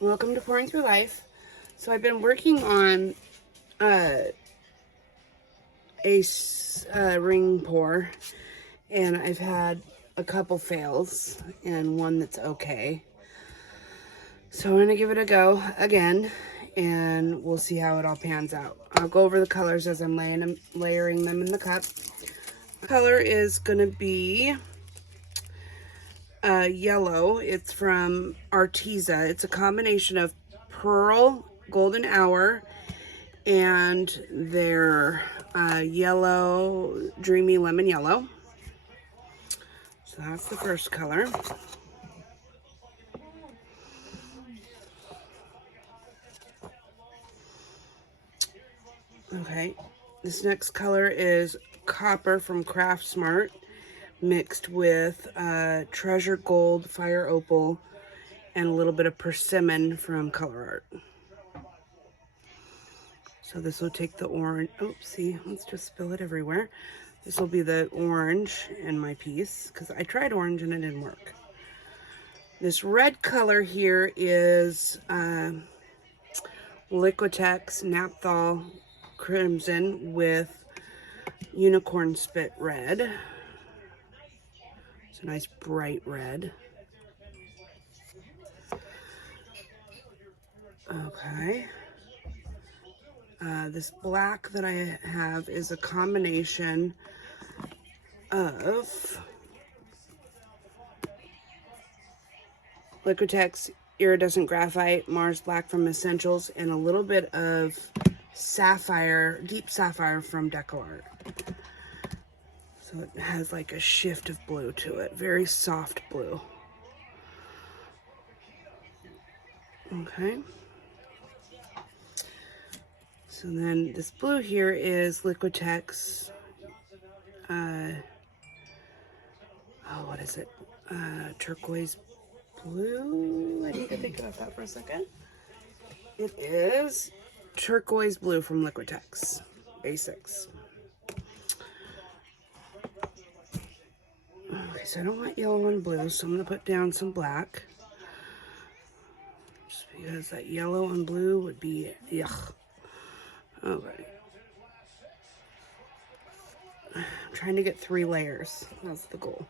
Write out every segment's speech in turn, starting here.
Welcome to Pouring Through Life. So I've been working on a ring pour, and I've had a couple fails and one that's okay. So I'm going to give it a go again, and we'll see how it all pans out. I'll go over the colors as I'm layering them in the cup. Color is going to be yellow. It's from Arteza. It's a combination of Pearl, Golden Hour, and their yellow, dreamy lemon yellow. So that's the first color. Okay, this next color is Copper from Craft Smart, mixed with Treasure Gold, Fire Opal, and a little bit of Persimmon from Color Art. So this will take the orange. Oopsie, let's just spill it everywhere. This will be the orange in my piece, because I tried orange and it didn't work. This red color here is Liquitex Naphthol Crimson with Unicorn Spit Red. It's a nice bright red. Okay. This black that I have is a combination of Liquitex Iridescent Graphite, Mars Black from Essentials, and a little bit of Sapphire, Deep Sapphire from DecoArt. So it has like a shift of blue to it, very soft blue. Okay. So then this blue here is Liquitex, what is it? Turquoise blue? I need to think about that for a second. It is turquoise blue from Liquitex Basics. Okay, so I don't want yellow and blue, so I'm going to put down some black. Just because that yellow and blue would be yuck. Okay. I'm trying to get 3 layers. That's the goal.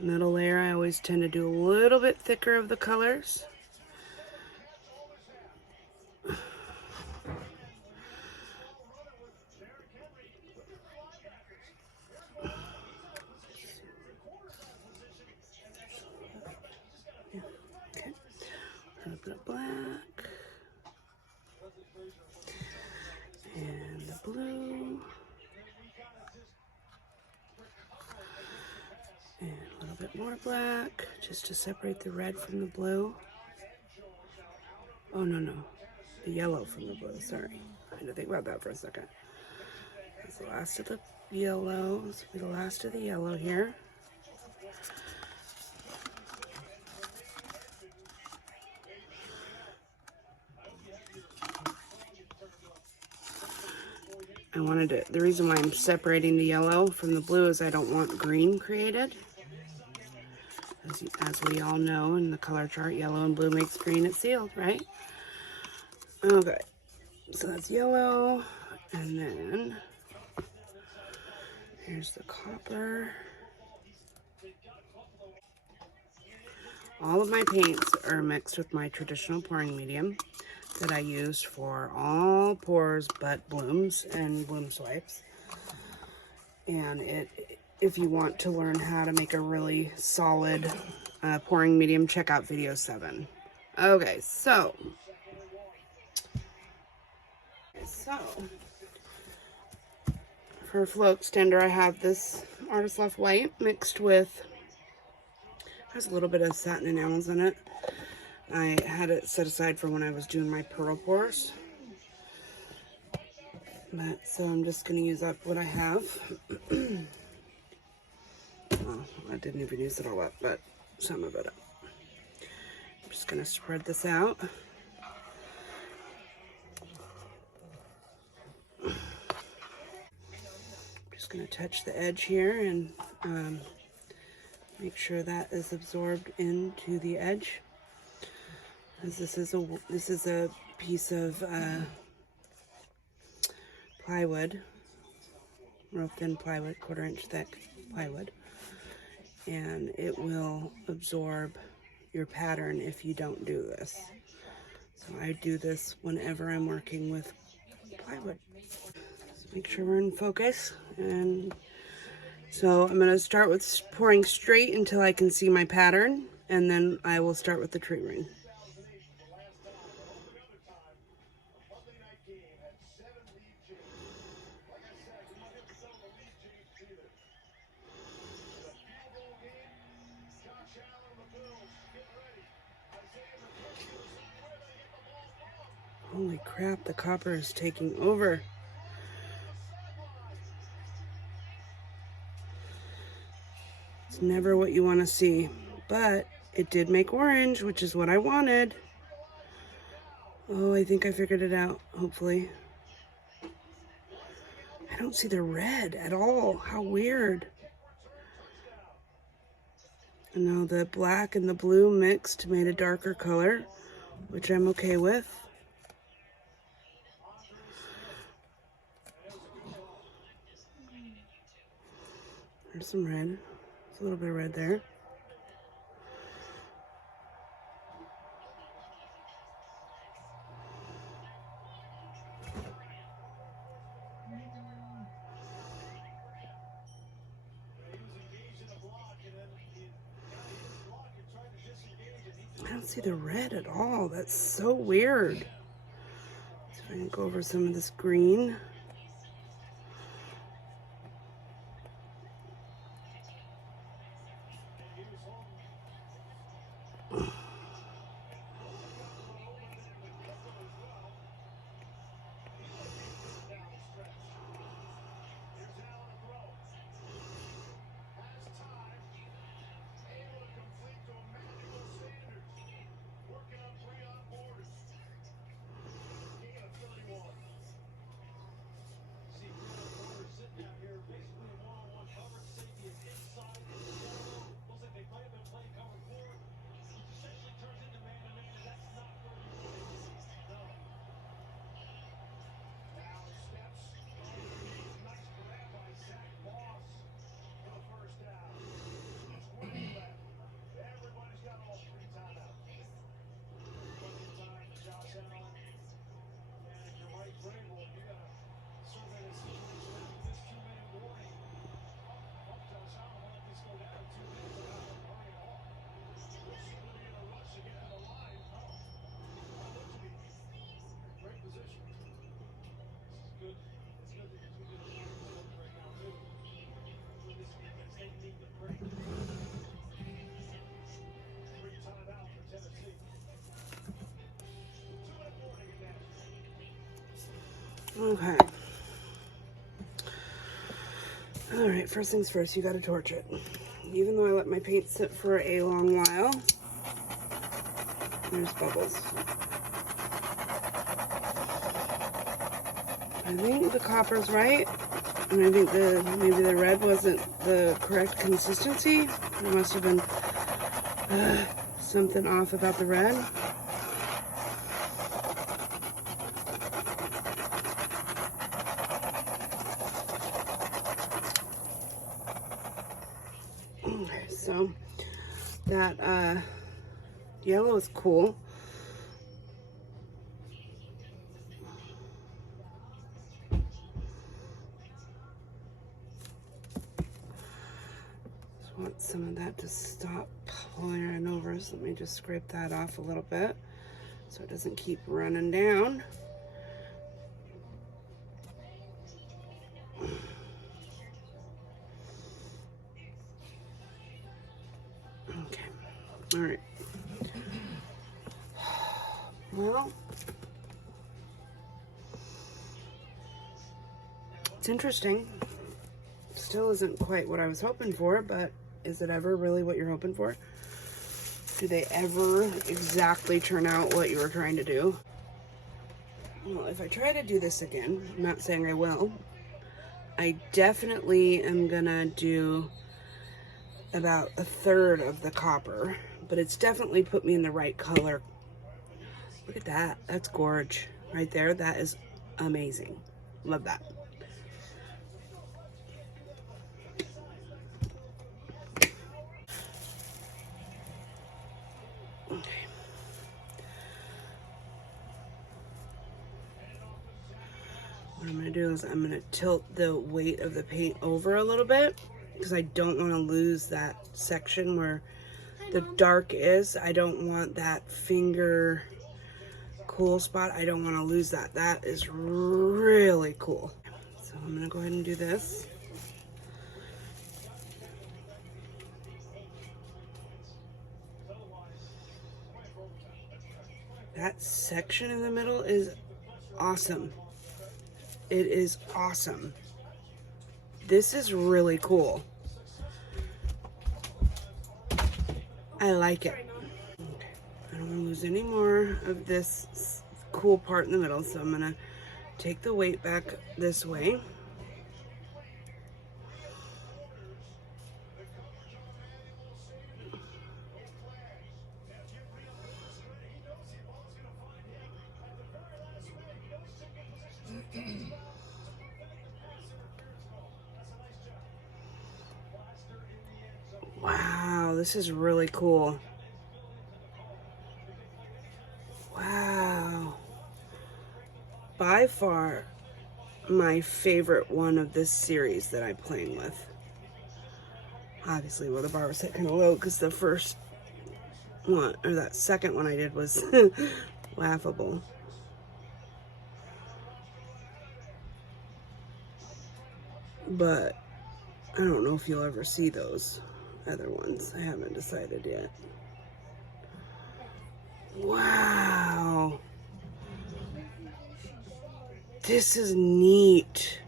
Middle layer, I always tend to do a little bit thicker of the colors. Okay. A little bit of black. And the blue. And a little bit more black, just to separate the red from the blue. Oh, no. The yellow from the blue, sorry. I had to think about that for a second. That's the last of the yellow. This will be the last of the yellow here. The reason why I'm separating the yellow from the blue is I don't want green created. As we all know in the color chart, yellow and blue makes green, it's sealed, right? Okay, so that's yellow, and then here's the copper. All of my paints are mixed with my traditional pouring medium that I use for all pours but blooms and bloom swipes. And if you want to learn how to make a really solid pouring medium, check out video 7. Okay, so for flow extender, I have this Artist Loft White mixed with, has a little bit of satin enamels in it. I had it set aside for when I was doing my pearl pours. So I'm just going to use up what I have. Well, I didn't even use it all up, but some of it up. I'm just going to spread this out. Just going to touch the edge here and make sure that is absorbed into the edge. This is a piece of plywood, real thin plywood, 1/4 inch thick plywood, and it will absorb your pattern if you don't do this. So I do this whenever I'm working with plywood. Let's make sure we're in focus. And so I'm going to start with pouring straight until I can see my pattern, and then I will start with the tree ring. Holy crap, the copper is taking over. It's never what you want to see, but it did make orange, which is what I wanted. Oh, I think I figured it out, hopefully. I don't see the red at all. How weird. And now the black and the blue mixed made a darker color, which I'm okay with. There's some red. There's a little bit of red there. I don't see the red at all. That's so weird. So I can go over some of this green. Okay. All right, first things first, you gotta torch it. Even though I let my paint sit for a long while, there's bubbles. I think the copper's right, and I think maybe the red wasn't the correct consistency. There must have been something off about the red. Okay, so that yellow is cool. Just want some of that to stop pouring over, so let me just scrape that off a little bit so it doesn't keep running down. Okay, all right. Well, it's interesting. Still isn't quite what I was hoping for, but is it ever really what you're hoping for? Do they ever exactly turn out what you were trying to do? Well, if I try to do this again, I'm not saying I will, I definitely am gonna do about 1/3 of the copper, but it's definitely put me in the right color Look at that. That's gorge right there. That is amazing. Love that. Okay. What I'm going to do is I'm going to tilt the weight of the paint over a little bit because I don't want to lose that section where the dark is. I don't want that finger cool spot. I don't want to lose that. That is really cool. So I'm going to go ahead and do this. That section in the middle is awesome. It is awesome. This is really cool. I like it. Okay. I don't want to lose any more of this cool part in the middle, so I'm going to take the weight back this way. Wow, this is really cool. Wow. By far my favorite one of this series that I'm playing with. Obviously, well, the bar was set kind of low because the first one, or that second one I did was laughable. But I don't know if you'll ever see those other ones. I haven't decided yet. Wow. This is neat.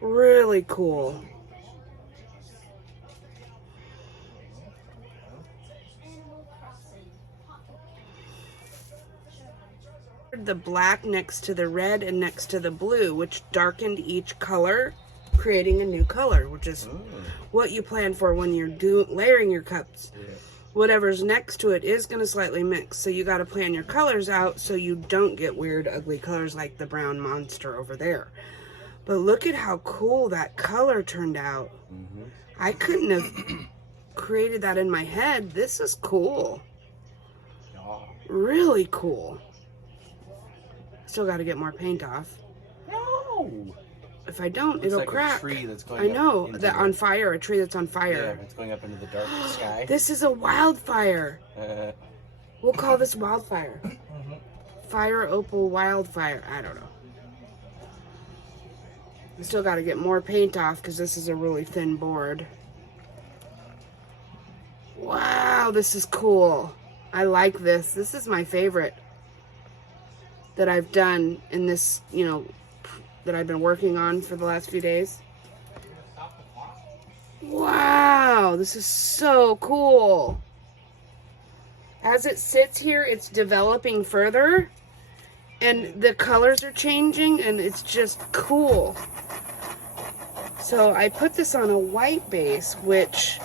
Really cool. The black next to the red and next to the blue, which darkened each color, creating a new color, which is what you plan for when you're layering your cups. Yeah. Whatever's next to it is going to slightly mix, so you got to plan your colors out so you don't get weird, ugly colors like the brown monster over there. But look at how cool that color turned out. I couldn't have created that in my head. This is cool. Really cool. Still got to get more paint off. No. If I don't, it'll like crack. A tree that's going I know that on fire. A tree that's on fire. Yeah, it's going up into the dark sky. This is a wildfire. We'll call this wildfire. Fire opal wildfire. I don't know. I still got to get more paint off because this is a really thin board. Wow, this is cool. I like this. This is my favorite that I've done in this, you know, that I've been working on for the last few days. Wow, this is so cool. As it sits here, it's developing further and the colors are changing and it's just cool. So I put this on a white base, which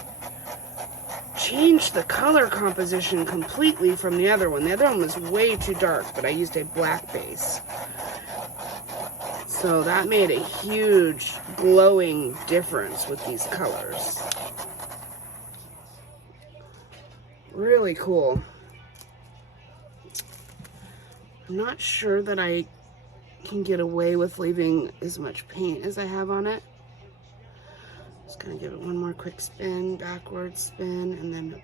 changed the color composition completely from the other one. The other one was way too dark, but I used a black base. So that made a huge glowing difference with these colors. Really cool. I'm not sure that I can get away with leaving as much paint as I have on it. Just gonna give it one more quick spin, backwards spin, and then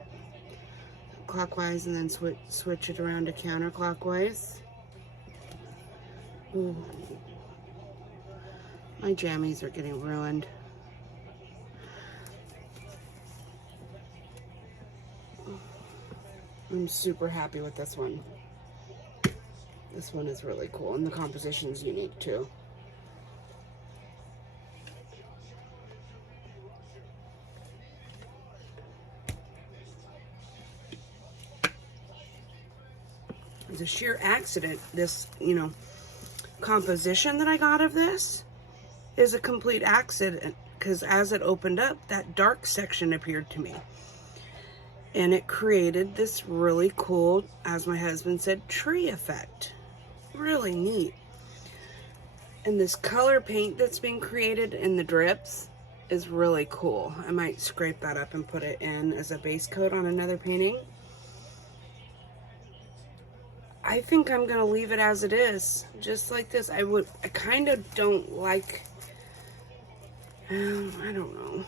clockwise, and then switch it around to counterclockwise. Ooh. My jammies are getting ruined. I'm super happy with this one. This one is really cool, and the composition's unique too. It's a sheer accident, this, you know, composition that I got of this is a complete accident, because as it opened up, that dark section appeared to me. And it created this really cool, as my husband said, tree effect. Really neat. And this color paint that's being created in the drips is really cool. I might scrape that up and put it in as a base coat on another painting. I think I'm gonna leave it as it is, just like this. I kind of don't like, I don't know.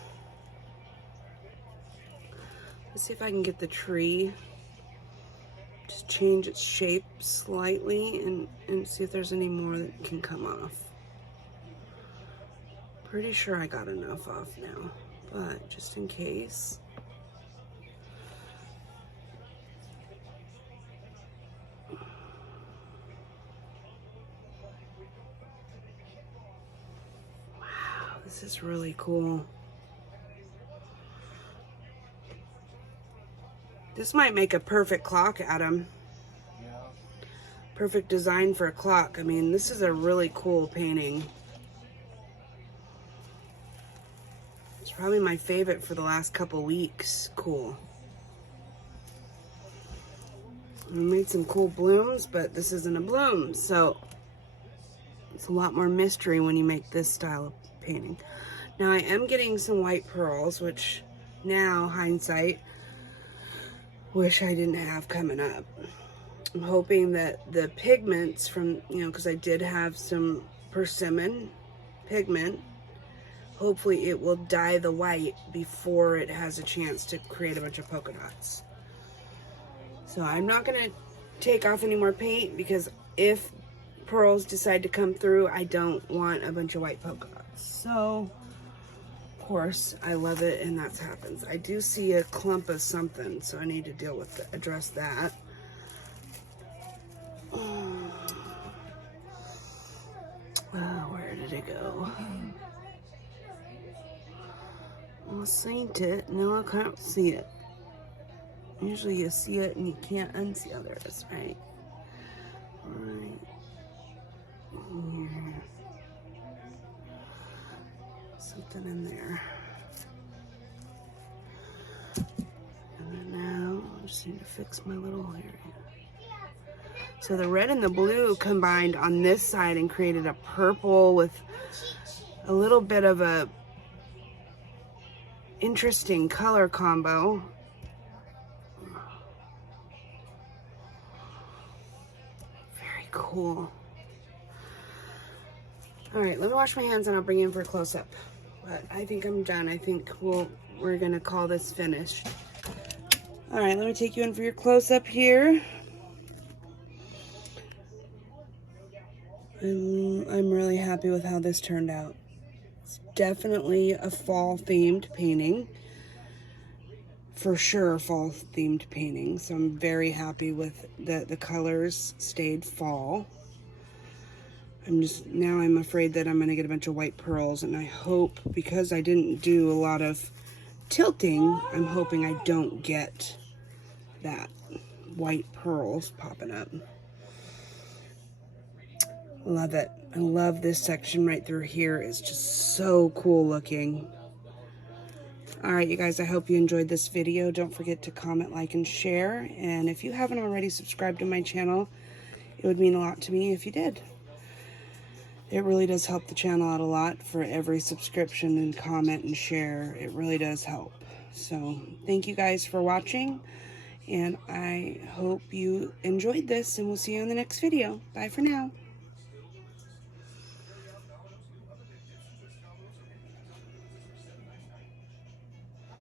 Let's see if I can get the tree, just change its shape slightly and see if there's any more that can come off. Pretty sure I got enough off now, but just in case. Wow, this is really cool. This might make a perfect clock, Adam. Yeah. Perfect design for a clock. I mean, this is a really cool painting. It's probably my favorite for the last couple weeks. Cool. I made some cool blooms, but this isn't a bloom, so it's a lot more mystery when you make this style of painting. Now I am getting some white pearls, which now, hindsight, wish I didn't have coming up. I'm hoping that the pigments from, because I did have some persimmon pigment, hopefully it will dye the white before it has a chance to create a bunch of polka dots. So I'm not going to take off any more paint because if pearls decide to come through, I don't want a bunch of white polka dots. So, of course, I love it and that's happens. I do see a clump of something, so I need to address that. Where did it go? I seen it. No, I can't see it. Usually you see it and you can't unsee. Oh, there it is, right? Right here. Something in there. And then now I just need to fix my little area. So the red and the blue combined on this side and created a purple with a little bit of a interesting color combo. Very cool. All right, let me wash my hands and I'll bring you in for a close-up. But I think I'm done. I think we're gonna call this finished. All right, let me take you in for your close-up here. I'm really happy with how this turned out. It's definitely a fall-themed painting. For sure, fall-themed painting. So I'm very happy with the colors stayed fall. I'm afraid that I'm gonna get a bunch of white pearls, and I hope, because I didn't do a lot of tilting, I'm hoping I don't get that white pearls popping up. Love it. I love this section right through here. It's just so cool looking. All right, you guys, I hope you enjoyed this video. Don't forget to comment, like, and share. And if you haven't already subscribed to my channel, it would mean a lot to me if you did. It really does help the channel out a lot. For every subscription and comment and share, it really does help. So thank you guys for watching, and I hope you enjoyed this, and we'll see you in the next video. Bye for now.